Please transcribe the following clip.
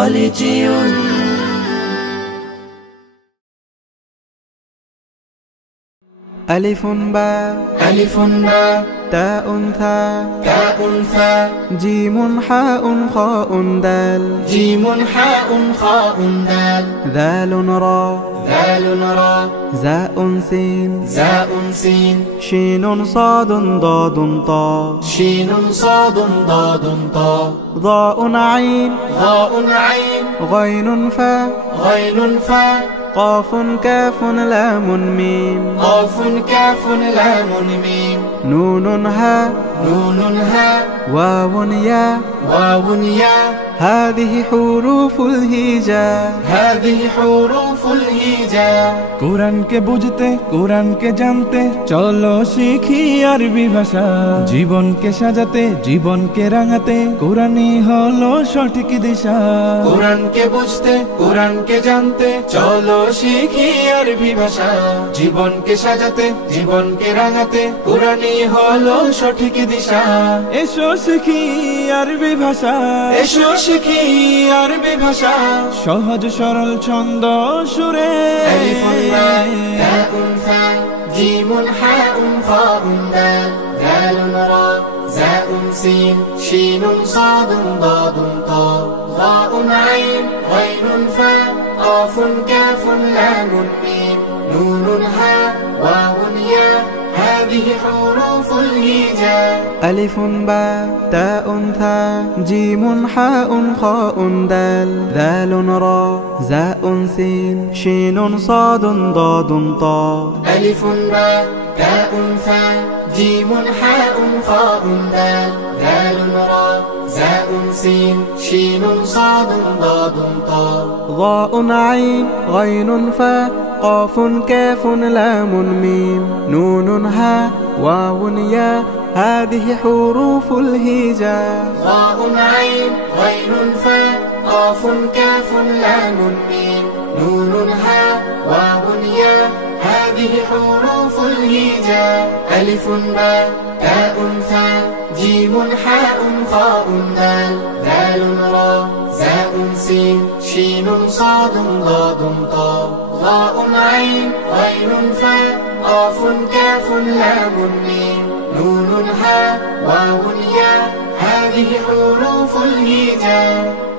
خليجي. ألف باء ألف باء تاء ثاء تاء ثاء جيم حاء خاء دال جيم حاء خاء دال ذال راء ذال راء زاء سين زاء سين شين صاد ضاد طاء شين صاد ضاد طاء ضاء عين ضاء عين غين فاء غين فاء قاف كاف لام ميم قاف كاف لام ميم نون هاء نون هاء واو ياء واو ياء هذه حروف الهجاء هذه حروف الهجاء কোরআনকে বুঝতে কোরআনকে জানতে চলো শিখি আরবি ভাষা জীবনকে সাজাতে জীবনকে রাঙাতে কোরআনই হলো সঠিক দিশা কোরআনকে বুঝতে কোরআনকে জানতে চলো শিখি আরবি ভাষা জীবনকে সাজাতে জীবনকে রাঙাতে কোরআনই হলো সঠিক দিশা এসো শিখি আরবি ভাষা এসো শিখি আরবি ভাষা সহজ সরল ছন্দ সুরে ألف باء تاء ثاء جيم حاء خاء دال ذال راء زاء سين شين صاد ضاد طاء ظاء عين غين فاء قاف كاف لام ميم نون هاء واو ياء هذه حروف الهجاء ألف باء تاء ثاء جيم حاء خاء دال ذال راء زاء سين شين صاد ضاد طاء ألف باء تاء ثاء جيم حاء خاء دال ذال راء زاء سين شين صاد ضاد طاء ضاء عين غين فاء قاف كاف لام ميم نون هاء واو ياء هذه حروف الهجاء ضاء عين غين فاء قاف كاف لام ميم نون هاء واو ياء هذه حروف الهجاء ألف باء تاء ثاء جيم حاء خاء دال ذال راء زاء سين شين صاد ضاد طاء ظاء عين غين فاء قاف كاف لام ميم نون هاء واو ياء هذه حروف الهجاء